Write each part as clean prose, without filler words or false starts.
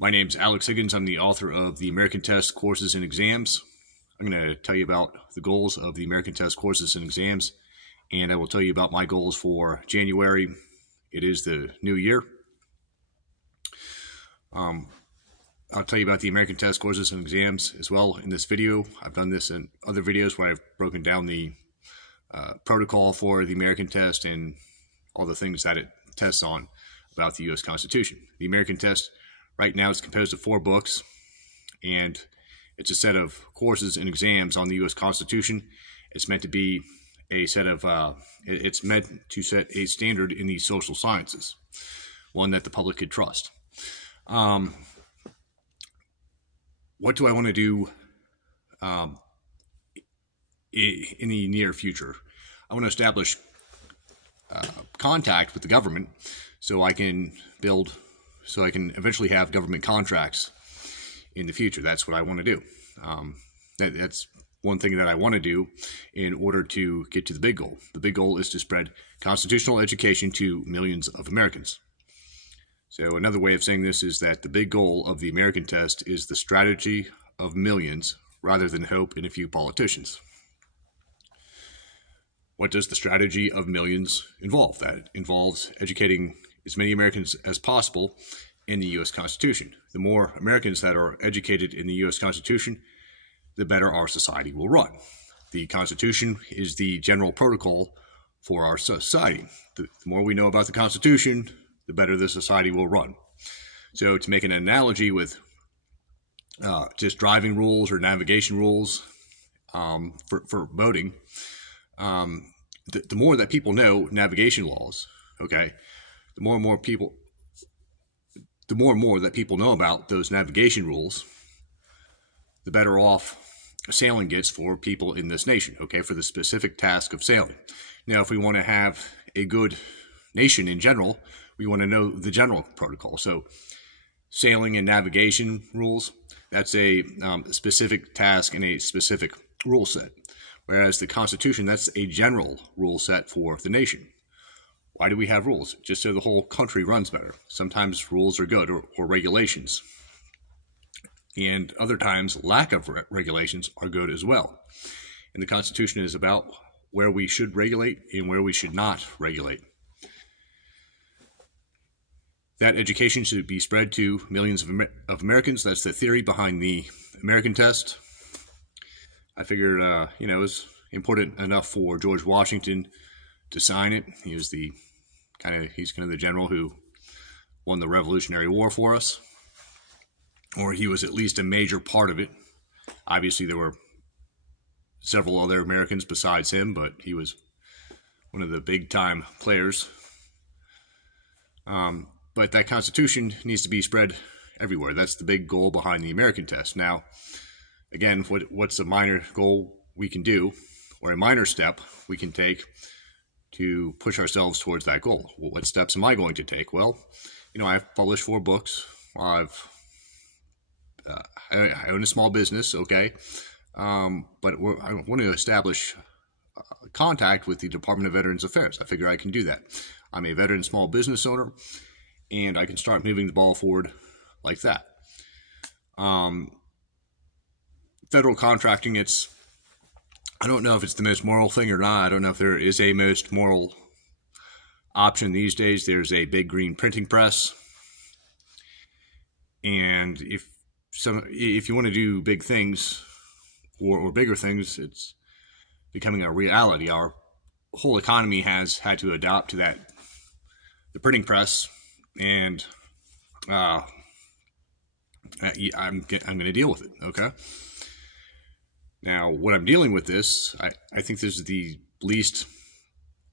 My name's Alex Higgins. I'm the author of the American Test Courses and Exams. I'm going to tell you about the goals of the American Test Courses and Exams, and I will tell you about my goals for January. It is the new year. I'll tell you about the American Test Courses and Exams as well in this video. I've done this in other videos where I've broken down the protocol for the American Test and all the things that it tests on about the U.S. Constitution. The American Test right now is composed of 4 books, and it's a set of courses and exams on the U.S. Constitution. It's meant to be a set of, it's meant to set a standard in the social sciences, one that the public could trust. What do I want to do in the near future? I want to establish contact with the government so I can eventually have government contracts in the future. That's what I want to do. That's one thing that I want to do in order to get to the big goal. The big goal is to spread constitutional education to millions of Americans. So another way of saying this is that the big goal of the American Test is the strategy of millions rather than hope in a few politicians. What does the strategy of millions involve? That involves educating as many Americans as possible in the U.S. Constitution. The more Americans that are educated in the U.S. Constitution, the better our society will run. The Constitution is the general protocol for our society. The more we know about the Constitution, the better the society will run. So to make an analogy with just driving rules or navigation rules for boating, the more that people know navigation laws, okay, the more and more that people know about those navigation rules, the better off sailing gets for people in this nation, okay, for the specific task of sailing. Now, if we want to have a good nation in general, we want to know the general protocol. So sailing and navigation rules, that's a specific task and a specific rule set. Whereas the Constitution, that's a general rule set for the nation. Why do we have rules? Just so the whole country runs better. Sometimes rules are good, or regulations. And other times, lack of regulations are good as well. And the Constitution is about where we should regulate and where we should not regulate. That education should be spread to millions of Americans. That's the theory behind the American Test. I figured, it was important enough for George Washington to sign it. He's kind of the general who won the Revolutionary War for us, or he was at least a major part of it. Obviously, there were several other Americans besides him, but he was one of the big-time players. But that Constitution needs to be spread everywhere. That's the big goal behind the American Test. Now, again, what's a minor goal we can do, or a minor step we can take to push ourselves towards that goal? Well, what steps am I going to take? Well, I've published 4 books. I own a small business, okay, but I want to establish contact with the Department of Veterans Affairs. I figure I can do that. I'm a veteran small business owner, and I can start moving the ball forward like that. Federal contracting, I don't know if it's the most moral thing or not. I don't know if there is a most moral option these days. There's a big green printing press. And if you want to do big things or bigger things, it's becoming a reality. Our whole economy has had to adapt to the printing press, and I'm going to deal with it, okay? Now, what I'm dealing with this, I think this is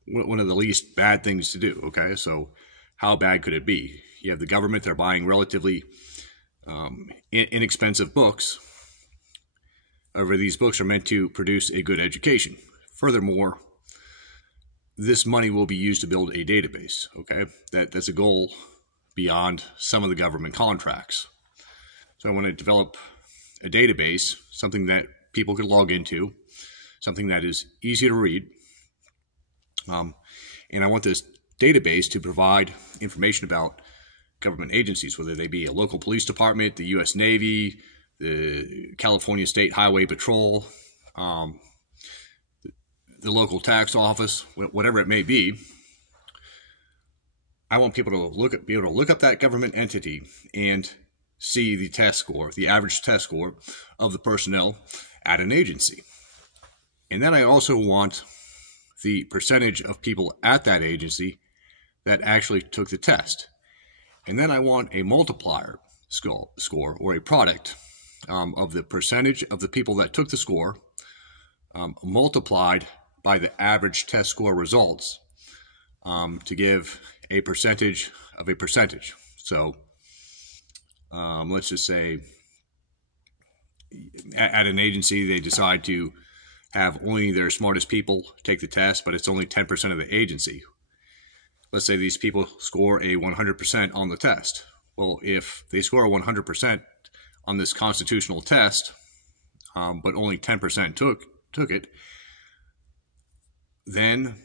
one of the least bad things to do, okay? So how bad could it be? You have the government, they're buying relatively inexpensive books. However, these books are meant to produce a good education. Furthermore, this money will be used to build a database, okay? That's a goal beyond some of the government contracts. So I want to develop a database, something that people could log into, something that is easy to read. And I want this database to provide information about government agencies, whether they be a local police department, the U.S. Navy, the California State Highway Patrol, the local tax office, whatever it may be. I want people to be able to look up that government entity and see the test score, the average test score of the personnel at an agency. And then I also want the percentage of people at that agency that actually took the test. And then I want a multiplier score or a product of the percentage of the people that took the score multiplied by the average test score results to give a percentage of a percentage. So let's just say at an agency they decide to have only their smartest people take the test, but it's only 10% of the agency. Let's say these people score a 100% on the test. Well, if they score 100% on this constitutional test, but only 10% took it, then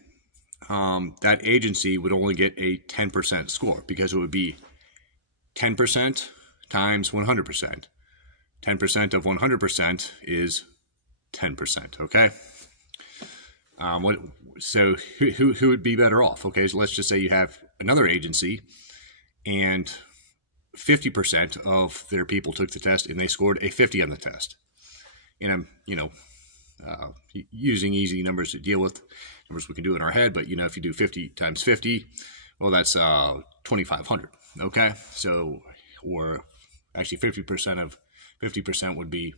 that agency would only get a 10% score, because it would be 10% times 100%. 10% of 100% is 10%, okay? So who would be better off? Okay, so let's just say you have another agency and 50% of their people took the test and they scored a 50 on the test. And I'm, using easy numbers to deal with, numbers we can do in our head, but if you do 50 times 50, well, that's 2,500, okay? So, or actually 50% of 50% would be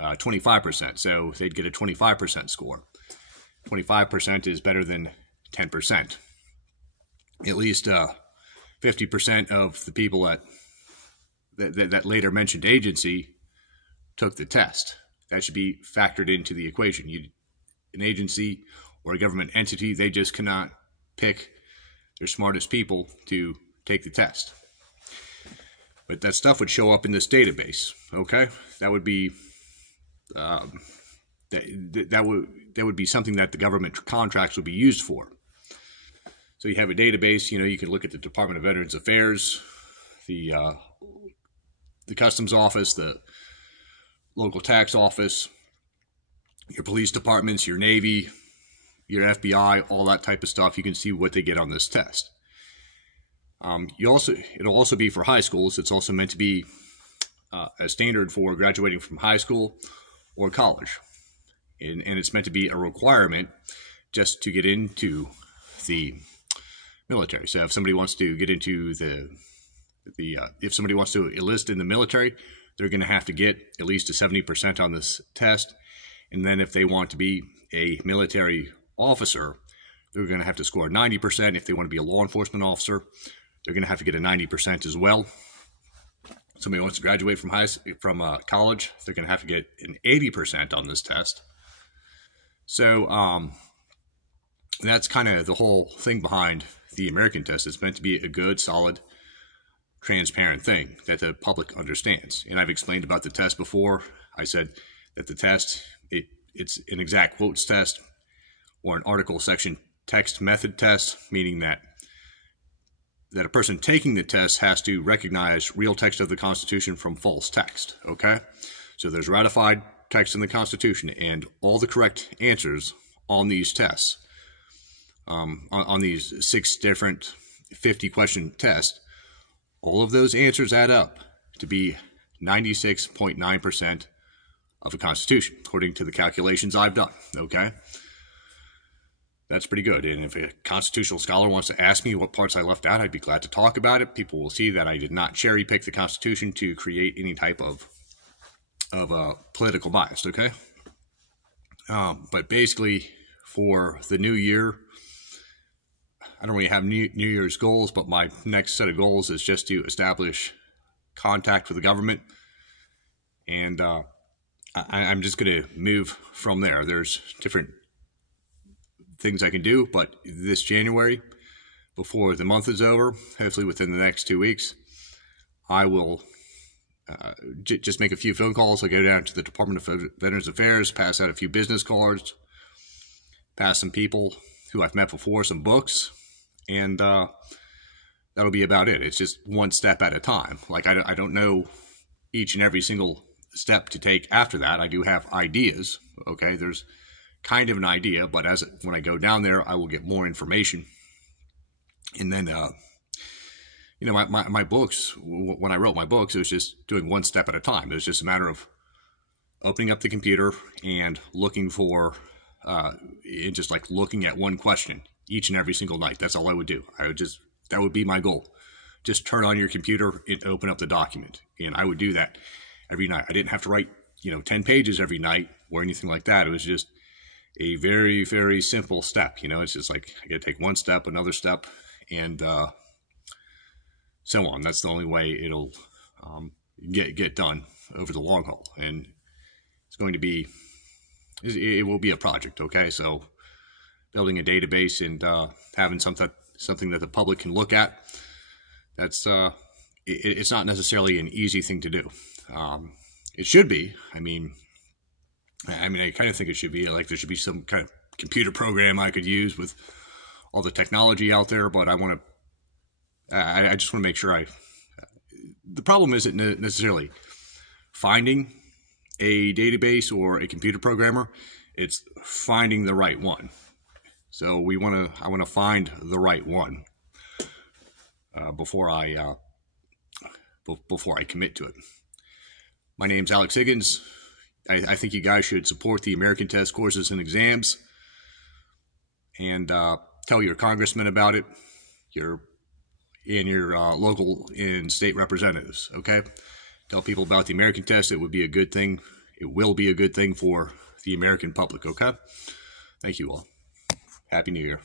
25%, so they'd get a 25% score. 25% is better than 10%. At least 50% of the people that later mentioned agency took the test. That should be factored into the equation. An agency or a government entity, they just cannot pick their smartest people to take the test. But that stuff would show up in this database, okay? That would be that would be something that the government contracts would be used for. So you have a database. You can look at the Department of Veterans Affairs, the Customs Office, the local tax office, your police departments, your Navy, your FBI, all that type of stuff. You can see what they get on this test. It'll also be for high schools. It's also meant to be a standard for graduating from high school or college. And it's meant to be a requirement just to get into the military. So if somebody wants to get into if somebody wants to enlist in the military, they're going to have to get at least a 70% on this test. And then if they want to be a military officer, they're going to have to score 90%. If they want to be a law enforcement officer, they're going to have to get a 90% as well. Somebody wants to graduate from college, they're going to have to get an 80% on this test. So that's kind of the whole thing behind the American test. It's meant to be a good, solid, transparent thing that the public understands. And I've explained about the test before. I said that the test, it's an exact quotes test or an article section text method test, meaning that a person taking the test has to recognize real text of the Constitution from false text, okay? So there's ratified text in the Constitution, and all the correct answers on these tests, on these 6 different 50-question tests, all of those answers add up to be 96.9% of the Constitution, according to the calculations I've done, okay? That's pretty good. And if a constitutional scholar wants to ask me what parts I left out, I'd be glad to talk about it. People will see that I did not cherry pick the Constitution to create any type of political bias, okay? But basically, for the new year, I don't really have New Year's goals, but my next set of goals is just to establish contact with the government. And I'm just going to move from there. There's different things I can do, but this January, before the month is over, hopefully within the next 2 weeks, I will just make a few phone calls. I'll go down to the Department of Veterans Affairs, pass out a few business cards, pass some people who I've met before some books, and that'll be about it. It's just one step at a time. Like I don't know each and every single step to take after that. I do have ideas. Okay, there's kind of an idea, but when I go down there, I will get more information. And then, you know, my books, when I wrote my books, it was just doing one step at a time. It was just a matter of opening up the computer and looking for, just like looking at one question each and every single night. That's all I would do. That would be my goal. Just turn on your computer and open up the document. And I would do that every night. I didn't have to write, 10 pages every night or anything like that. It was just a very, very simple step. It's just like I got to take one step, another step, and so on. That's the only way it'll get done over the long haul. And it will be a project. Okay, so building a database and having something that the public can look at. That's it's not necessarily an easy thing to do. It should be. I mean, I kind of think it should be. Like there should be some kind of computer program I could use with all the technology out there. But I just want to make sure the problem isn't necessarily finding a database or a computer programmer. It's finding the right one. So I want to find the right one before I commit to it. My name's Alex Higgins. I think you guys should support the American Test Courses and Exams, and tell your congressman about it, your local and state representatives. Okay, tell people about the American Test. It would be a good thing. It will be a good thing for the American public. Okay, thank you all. Happy New Year.